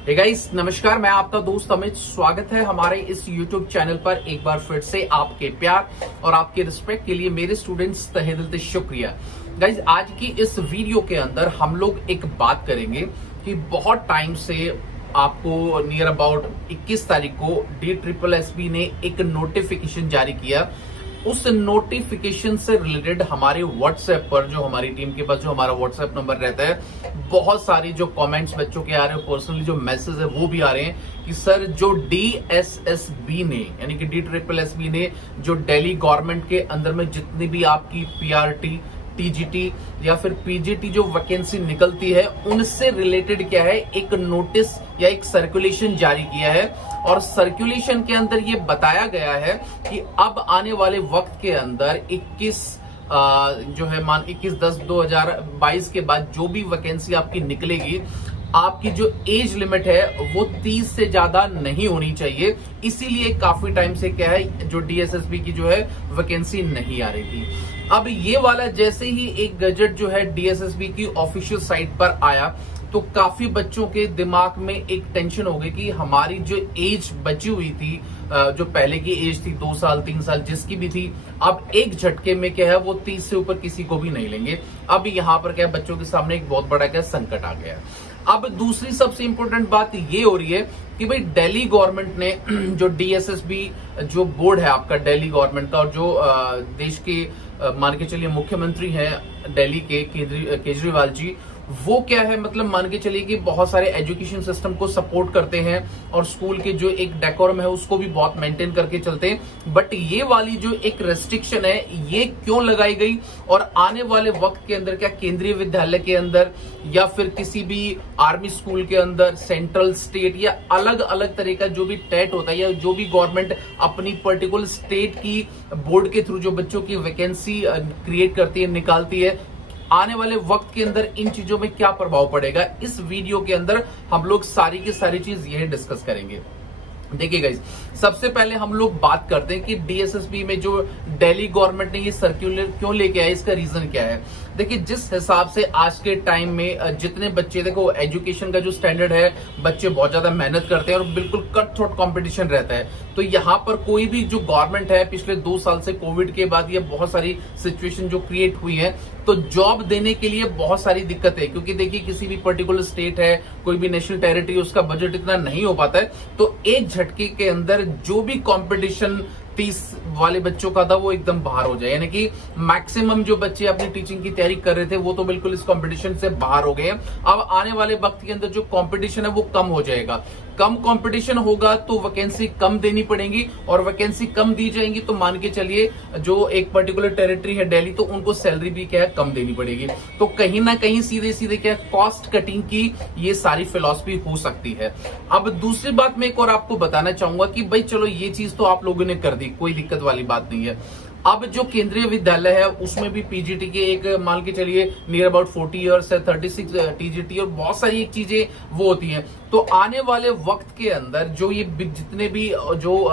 Hey guys, नमस्कार। मैं आपका दोस्त अमित। स्वागत है हमारे इस YouTube चैनल पर एक बार फिर से। आपके प्यार और आपके रिस्पेक्ट के लिए मेरे स्टूडेंट्स तहे दिल से शुक्रिया। गाइस, आज की इस वीडियो के अंदर हम लोग एक बात करेंगे कि बहुत टाइम से आपको नियर अबाउट 21 तारीख को DSSB ने एक नोटिफिकेशन जारी किया। उस नोटिफिकेशन से रिलेटेड हमारे व्हाट्सएप पर, जो हमारी टीम के पास जो हमारा व्हाट्सएप नंबर रहता है, बहुत सारी जो कमेंट्स बच्चों के आ रहे हैं, पर्सनली जो मैसेज है वो भी आ रहे हैं कि सर जो DSSB ने यानी कि DSSB ने जो दिल्ली गवर्नमेंट के अंदर में जितनी भी आपकी PRT, TGT या फिर PGT जो वैकेंसी निकलती है, उनसे रिलेटेड क्या है, एक नोटिस या एक सर्कुलेशन जारी किया है। और सर्कुलेशन के अंदर ये बताया गया है कि अब आने वाले वक्त के अंदर 21/10/2022 के बाद जो भी वैकेंसी आपकी निकलेगी, आपकी जो एज लिमिट है वो 30 से ज्यादा नहीं होनी चाहिए। इसीलिए काफी टाइम से क्या है, जो DSSB की जो है वैकेंसी नहीं आ रही थी। अब ये वाला जैसे ही एक गजट जो है DSSB की ऑफिशियल साइट पर आया, तो काफी बच्चों के दिमाग में एक टेंशन हो गई कि हमारी जो एज बची हुई थी, जो पहले की एज थी 2 साल 3 साल जिसकी भी थी, अब एक झटके में क्या है वो 30 से ऊपर किसी को भी नहीं लेंगे। अब यहाँ पर क्या है, बच्चों के सामने एक बहुत बड़ा क्या संकट आ गया। अब दूसरी सबसे इंपॉर्टेंट बात ये हो रही है कि भाई दिल्ली गवर्नमेंट ने जो DSSB जो बोर्ड है आपका दिल्ली गवर्नमेंट का, और जो देश के मान के चलिए मुख्यमंत्री हैं दिल्ली के केजरीवाल जी, वो क्या है, मतलब मान के चलिए कि बहुत सारे एजुकेशन सिस्टम को सपोर्ट करते हैं और स्कूल के जो एक डेकोरम है उसको भी बहुत मेंटेन करके चलते हैं। बट ये वाली जो एक रेस्ट्रिक्शन है, ये क्यों लगाई गई, और आने वाले वक्त के अंदर क्या केंद्रीय विद्यालय के अंदर या फिर किसी भी आर्मी स्कूल के अंदर, सेंट्रल, स्टेट या अलग अलग तरह का जो भी टेट होता है, या जो भी गवर्नमेंट अपनी पर्टिकुलर स्टेट की बोर्ड के थ्रू जो बच्चों की वैकेंसी क्रिएट करती है, निकालती है, आने वाले वक्त के अंदर इन चीजों में क्या प्रभाव पड़ेगा, इस वीडियो के अंदर हम लोग सारी की सारी चीज यही डिस्कस करेंगे। देखिए गाइस, सबसे पहले हम लोग बात करते हैं कि DSSB में जो दिल्ली गवर्नमेंट ने ये सर्कुलर क्यों लेके आया, इसका रीजन क्या है। देखिए, जिस हिसाब से आज के टाइम में जितने बच्चे, देखो एजुकेशन का जो स्टैंडर्ड है, बच्चे बहुत ज्यादा मेहनत करते हैं और बिल्कुल कट थ्रोट कंपटीशन रहता है। तो यहाँ पर कोई भी जो गवर्नमेंट है, पिछले 2 साल से कोविड के बाद ये बहुत सारी सिचुएशन जो क्रिएट हुई है, तो जॉब देने के लिए बहुत सारी दिक्कत है। क्योंकि देखिए, किसी भी पर्टिकुलर स्टेट है, कोई भी नेशनल टेरिटरी, उसका बजट इतना नहीं हो पाता है। तो एक झटके के अंदर जो भी कंपटीशन 30 वाले बच्चों का था वो एकदम बाहर हो जाए, यानी कि मैक्सिमम जो बच्चे अपनी टीचिंग की तैयारी कर रहे थे वो तो बिल्कुल इस कंपटीशन से बाहर हो गए हैं। अब आने वाले वक्त के अंदर जो कंपटीशन है वो कम हो जाएगा। कम कंपटीशन होगा तो वैकेंसी कम देनी पड़ेगी, और वैकेंसी कम दी जाएंगी तो मान के चलिए जो एक पर्टिकुलर टेरिटरी है दिल्ली, तो उनको सैलरी भी क्या है, कम देनी पड़ेगी। तो कहीं ना कहीं सीधे सीधे क्या कॉस्ट कटिंग की ये सारी फिलॉसफी हो सकती है। अब दूसरी बात मैं एक और आपको बताना चाहूंगा कि भाई चलो ये चीज तो आप लोगों ने कर दी, कोई दिक्कत वाली बात नहीं है। अब जो केंद्रीय विद्यालय है उसमें भी PGT के एक मान के चलिए नियर अबाउट 40 इयर्स है, 36 TGT और बहुत सारी एक चीजें वो होती हैं। तो आने वाले वक्त के अंदर जो ये जितने भी जो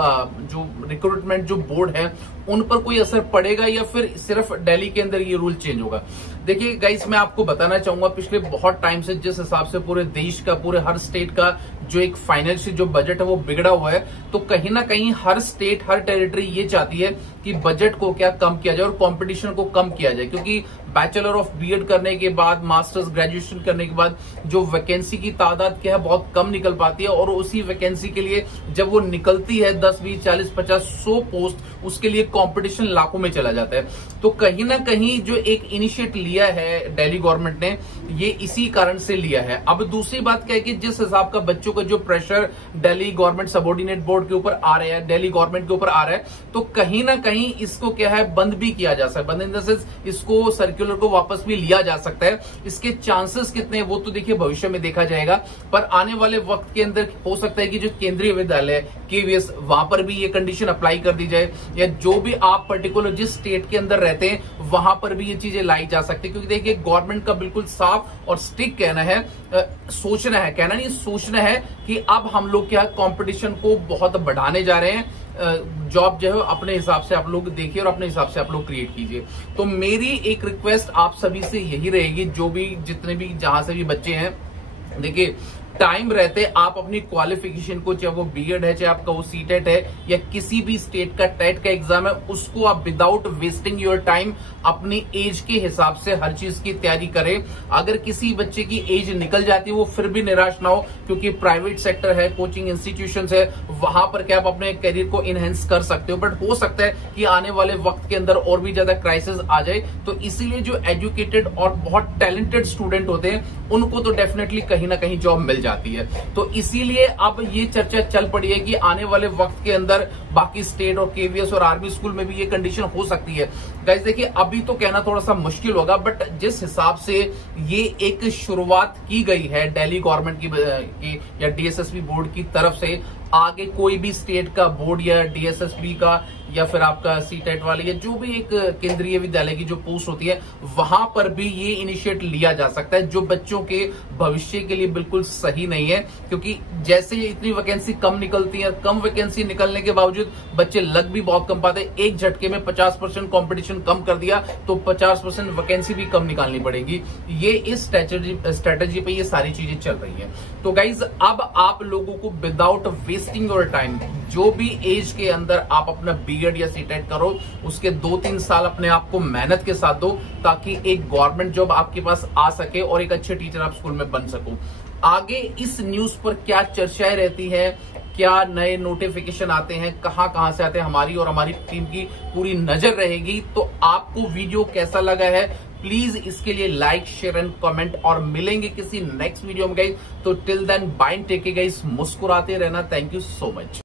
रिक्रूटमेंट जो बोर्ड है, उन पर कोई असर पड़ेगा या फिर सिर्फ दिल्ली के अंदर ये रूल चेंज होगा। देखिए गाइस, मैं आपको बताना चाहूंगा, पिछले बहुत टाइम से जिस हिसाब से पूरे देश का, पूरे हर स्टेट का जो एक फाइनेंशियल जो बजट है वो बिगड़ा हुआ है, तो कहीं ना कहीं हर स्टेट, हर टेरिटरी ये चाहती है कि बजट को क्या कम किया जाए और कंपटीशन को कम किया जाए। क्योंकि बैचलर ऑफ BEd करने के बाद, मास्टर्स ग्रेजुएशन करने के बाद जो वैकेंसी की तादाद क्या है बहुत कम निकल पाती है, और उसी वैकेंसी के लिए जब वो निकलती है 10, 20, 40, 50, 100 पोस्ट, उसके लिए कंपटीशन लाखों में चला जाता है। तो कहीं ना कहीं जो एक इनिशिएटिव लिया है दिल्ली गवर्नमेंट ने, ये इसी कारण से लिया है। अब दूसरी बात क्या है कि जिस हिसाब का बच्चों का जो pressure Delhi government subordinate board के ऊपर आ रहा है, दिल्ली गवर्नमेंट के ऊपर आ रहा है, तो कहीं ना कहीं इसको क्या है, बंद भी किया जा सकता है। बंद इन द सेंस इसको सर्कुलर को वापस भी लिया जा सकता है। इसके चांसेस कितने हैं वो तो देखिए भविष्य में देखा जाएगा, पर आने वाले वक्त के अंदर हो सकता है कि जो केंद्रीय विद्यालय है KVS, वहां पर भी ये कंडीशन अप्लाई कर दी जाए, या जो भी आप पर्टिकुलर जिस स्टेट के अंदर रहते हैं वहां पर भी ये चीजें लाई जा सकती है। क्योंकि देखिए, गवर्नमेंट का बिल्कुल साफ और स्ट्रिक्ट कहना है, सोचना है, कहना नहीं सोचना है कि अब हम लोग क्या कंपटीशन को बहुत बढ़ाने जा रहे हैं। जॉब जो है अपने हिसाब से आप लोग देखिए और अपने हिसाब से आप लोग क्रिएट कीजिए। तो मेरी एक रिक्वेस्ट आप सभी से यही रहेगी, जो भी जितने भी जहां से भी बच्चे हैं, देखिए टाइम रहते आप अपनी क्वालिफिकेशन को, चाहे वो बीएड है, चाहे आपका वो सीटेट है या किसी भी स्टेट का टेट का एग्जाम है, उसको आप विदाउट वेस्टिंग योर टाइम अपनी एज के हिसाब से हर चीज की तैयारी करें। अगर किसी बच्चे की एज निकल जाती है वो फिर भी निराश ना हो, क्योंकि प्राइवेट सेक्टर है, कोचिंग इंस्टीट्यूशंस है, वहां पर क्या आप अपने करियर को इनहेंस कर सकते हो। बट हो सकता है कि आने वाले वक्त के अंदर और भी ज्यादा क्राइसिस आ जाए, तो इसीलिए जो एजुकेटेड और बहुत टैलेंटेड स्टूडेंट होते हैं उनको तो डेफिनेटली कहीं ना कहीं जॉब मिल जाती है। तो इसीलिए अब ये चर्चा चल पड़ी है कि आने वाले वक्त के अंदर बाकी स्टेट और केवीएस और आर्मी स्कूल में भी ये कंडीशन हो सकती है। गाइस देखिए, अभी तो कहना थोड़ा सा मुश्किल होगा, बट जिस हिसाब से ये एक शुरुआत की गई है दिल्ली गवर्नमेंट की या डीएसएसबी बोर्ड की तरफ से, आगे कोई भी स्टेट का बोर्ड या डीएसएसबी का या फिर आपका सीटेट वाले या जो भी एक केंद्रीय विद्यालय की जो पोस्ट होती है, वहां पर भी ये इनिशिएट लिया जा सकता है, जो बच्चों के भविष्य के लिए बिल्कुल सही नहीं है। क्योंकि जैसे इतनी वैकेंसी कम निकलती है, कम वैकेंसी निकलने के बावजूद बच्चे लग भी बहुत कम पाते। एक झटके में 50% कॉम्पिटिशन कम कर दिया तो 50% वैकेंसी भी कम निकालनी पड़ेगी। ये इस स्ट्रेटेजी पे ये सारी चीजें चल रही है। तो गाइज, अब आप लोगों को विदाउट वेस्टिंग योर टाइम, जो भी एज के अंदर आप अपना बीएड या सीटेट करो, उसके 2-3 साल अपने आप को मेहनत के साथ दो, ताकि एक गवर्नमेंट जॉब आपके पास आ सके और एक अच्छे टीचर आप स्कूल में बन सको। आगे इस न्यूज पर क्या चर्चाएं रहती है, क्या नए नोटिफिकेशन आते हैं, कहां कहां से आते हैं, हमारी और हमारी टीम की पूरी नजर रहेगी। तो आपको वीडियो कैसा लगा है, प्लीज इसके लिए लाइक, शेयर एंड कमेंट, और मिलेंगे किसी नेक्स्ट वीडियो में गाइस। तो till then bye, take care guys, मुस्कुराते रहना। Thank you so much.